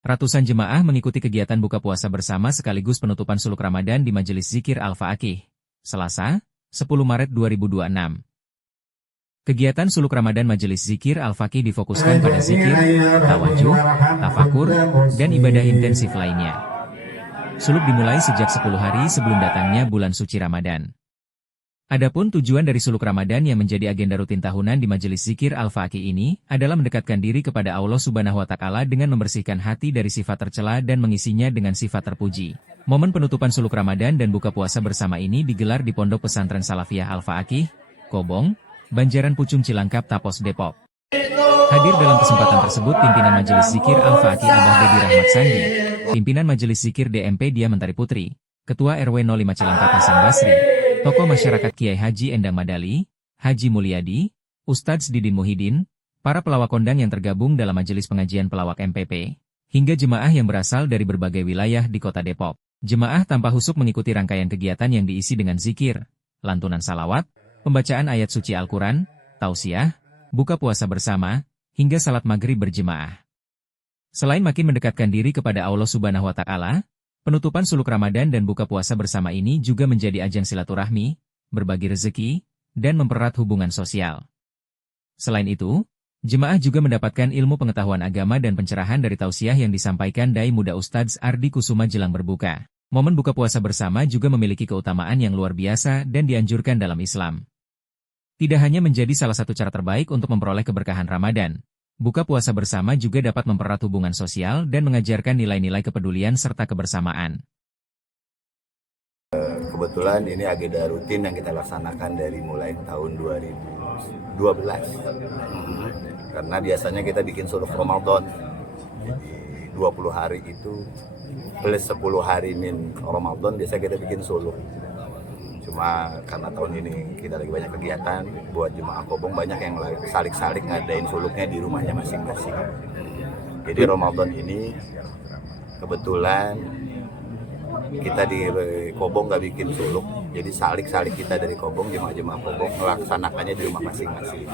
Ratusan jemaah mengikuti kegiatan buka puasa bersama sekaligus penutupan suluk Ramadan di Majelis Zikir Al-Faqih, Selasa, 10 Maret 2026. Kegiatan suluk Ramadan Majelis Zikir Al-Faqih difokuskan pada zikir, tawajuh, tafakur, dan ibadah intensif lainnya. Suluk dimulai sejak 10 hari sebelum datangnya bulan suci Ramadan. Adapun tujuan dari suluk Ramadan yang menjadi agenda rutin tahunan di Majelis Zikir Al-Faqih ini adalah mendekatkan diri kepada Allah Subhanahu wa Ta'ala dengan membersihkan hati dari sifat tercela dan mengisinya dengan sifat terpuji. Momen penutupan suluk Ramadan dan buka puasa bersama ini digelar di Pondok Pesantren Salafiyah Al-Faqih, Kobong, Banjaran Pucung Cilangkap Tapos Depok. Hadir dalam kesempatan tersebut pimpinan Majelis Zikir Al-Faqih Abah Dedi Rahmat Sandi, pimpinan Majelis Zikir DMP Dia Mentari Putri, Ketua RW 05 Cilangkap Hasan Basri, tokoh masyarakat Kiai Haji Endang Madali, Haji Mulyadi, Ustadz Didin Muhyiddin, para pelawak kondang yang tergabung dalam Majelis Pengajian Pelawak MPP, hingga jemaah yang berasal dari berbagai wilayah di kota Depok. Jemaah tanpa husuk mengikuti rangkaian kegiatan yang diisi dengan zikir, lantunan salawat, pembacaan ayat suci Al-Quran, tausiah, buka puasa bersama, hingga salat maghrib berjemaah. Selain makin mendekatkan diri kepada Allah Subhanahu wa Ta'ala, penutupan suluk Ramadan dan buka puasa bersama ini juga menjadi ajang silaturahmi, berbagi rezeki, dan mempererat hubungan sosial. Selain itu, jemaah juga mendapatkan ilmu pengetahuan agama dan pencerahan dari tausiah yang disampaikan Dai Muda Ustadz Ardi Kusuma jelang berbuka. Momen buka puasa bersama juga memiliki keutamaan yang luar biasa dan dianjurkan dalam Islam. Tidak hanya menjadi salah satu cara terbaik untuk memperoleh keberkahan Ramadan, buka puasa bersama juga dapat mempererat hubungan sosial dan mengajarkan nilai-nilai kepedulian serta kebersamaan. Kebetulan ini agenda rutin yang kita laksanakan dari mulai tahun 2012. Karena biasanya kita bikin suluk Ramadan. Jadi 20 hari itu plus 10 hari min Ramadan biasa kita bikin suluk. Cuma karena tahun ini kita lagi banyak kegiatan buat jemaah Kobong, banyak yang salik-salik ngadain suluknya di rumahnya masing-masing. Jadi Ramadan ini kebetulan kita di Kobong nggak bikin suluk, jadi salik-salik kita dari Kobong, jemaah-jemaah Kobong melaksanakannya di rumah masing-masing.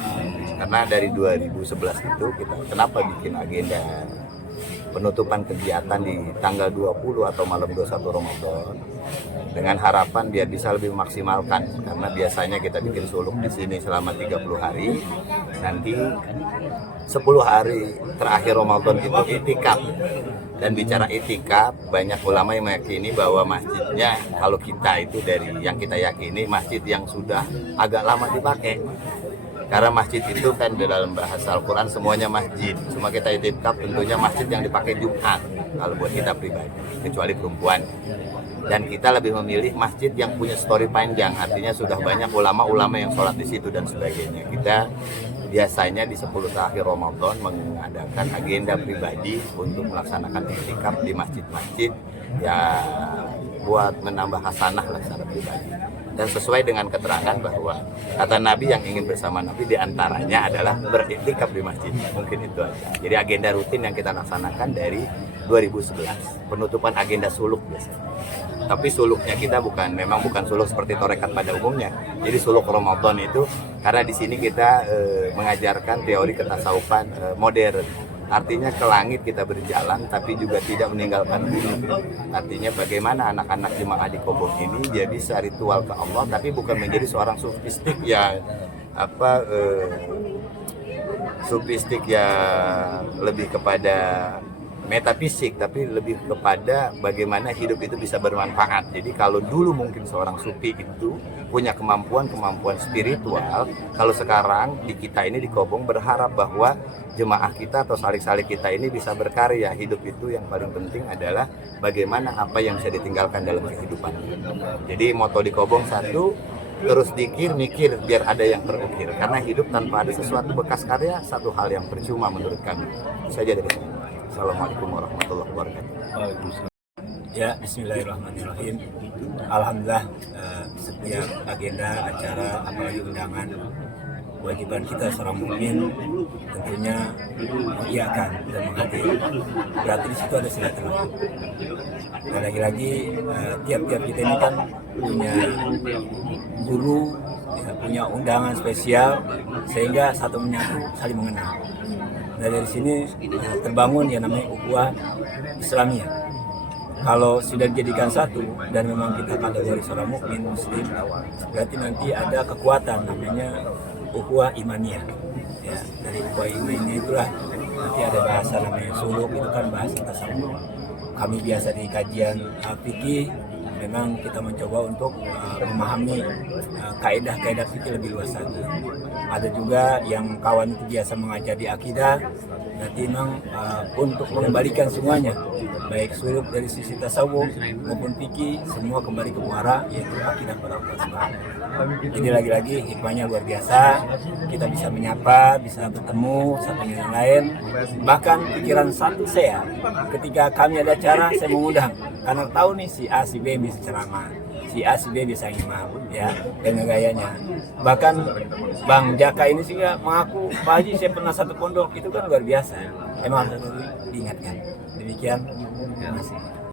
Karena dari 2011 itu kita kenapa bikin agenda penutupan kegiatan di tanggal 20 atau malam 21 Ramadan dengan harapan biar bisa lebih memaksimalkan, karena biasanya kita bikin suluk di sini selama 30 hari, nanti 10 hari terakhir Ramadan itu itikaf. Dan bicara itikaf, banyak ulama yang meyakini bahwa masjidnya, kalau kita itu dari yang kita yakini masjid yang sudah agak lama dipakai. Karena masjid itu kan di dalam bahasa Al-Quran semuanya masjid. Cuma kita itikaf tentunya masjid yang dipakai Jumat kalau buat kita pribadi, kecuali perempuan. Dan kita lebih memilih masjid yang punya story panjang, artinya sudah banyak ulama-ulama yang sholat di situ dan sebagainya. Kita biasanya di 10 terakhir Ramadan mengadakan agenda pribadi untuk melaksanakan itikaf di masjid-masjid ya buat menambah hasanah lah secara pribadi. Dan sesuai dengan keterangan bahwa kata Nabi yang ingin bersama Nabi diantaranya adalah beriktikaf di masjid. Mungkin itu aja. Jadi agenda rutin yang kita laksanakan dari 2011. Penutupan agenda suluk biasanya. Tapi suluknya kita memang bukan suluk seperti torekat pada umumnya. Jadi suluk Ramadan itu karena di sini kita mengajarkan teori ketasawufan modern. Artinya ke langit kita berjalan tapi juga tidak meninggalkan bumi. Artinya bagaimana anak-anak jemaah di Kobong ini dia bisa ritual ke Allah tapi bukan menjadi seorang sufistik yang sufistik yang lebih kepada metafisik, tapi lebih kepada bagaimana hidup itu bisa bermanfaat. Jadi kalau dulu mungkin seorang sufi itu punya kemampuan spiritual, kalau sekarang di kita ini di Kobong berharap bahwa jemaah kita atau salik-salik kita ini bisa berkarya. Hidup itu yang paling penting adalah bagaimana apa yang bisa ditinggalkan dalam kehidupan. Jadi moto di Kobong satu, terus dikir mikir biar ada yang terukir. Karena hidup tanpa ada sesuatu bekas karya satu hal yang percuma menurut kami. Itu saja dari saya. Assalamualaikum warahmatullahi wabarakatuh. Ya, bismillahirrahmanirrahim. Alhamdulillah, setiap agenda, acara, apalagi undangan, kewajiban kita seorang mukmin tentunya mengiyakan dan menghadiri. Berarti di situ ada silaturahmi. Dan lagi-lagi tiap-tiap kita ini kan punya guru, ya, punya undangan spesial sehingga satu menyatu saling mengenal. Nah dari sini terbangun yang namanya ukhuwah Islamiyah. Kalau sudah dijadikan satu dan memang kita kategori seorang mukmin muslim, berarti nanti ada kekuatan namanya ukhuwah imaniyah. Ya, dari ukhuwah imaniyah itulah nanti ada bahasa namanya suluk, itu kan bahasa tasawuf. Kami biasa di kajian fikih, memang kita mencoba untuk memahami kaidah-kaidah fikih lebih luas lagi. Ada juga yang kawan itu biasa mengajar di akidah, nanti memang untuk mengembalikan semuanya, baik suluk dari sisi tasawuf maupun fikih, semua kembali ke muara yaitu akidah pada Allah Subhanahu. Jadi lagi-lagi hikmahnya luar biasa, kita bisa menyapa, bisa bertemu satu dengan yang lain. Bahkan pikiran satu saya, ketika kami ada acara saya mengundang, karena tahu nih si A si B bisa ceramah, si A si B bisa imam, ya dengan gayanya. Bahkan Bang Jaka ini sih mengaku, Pak Haji saya pernah satu pondok, itu kan luar biasa. Emang harus diingatkan. Demikian, terima kasih.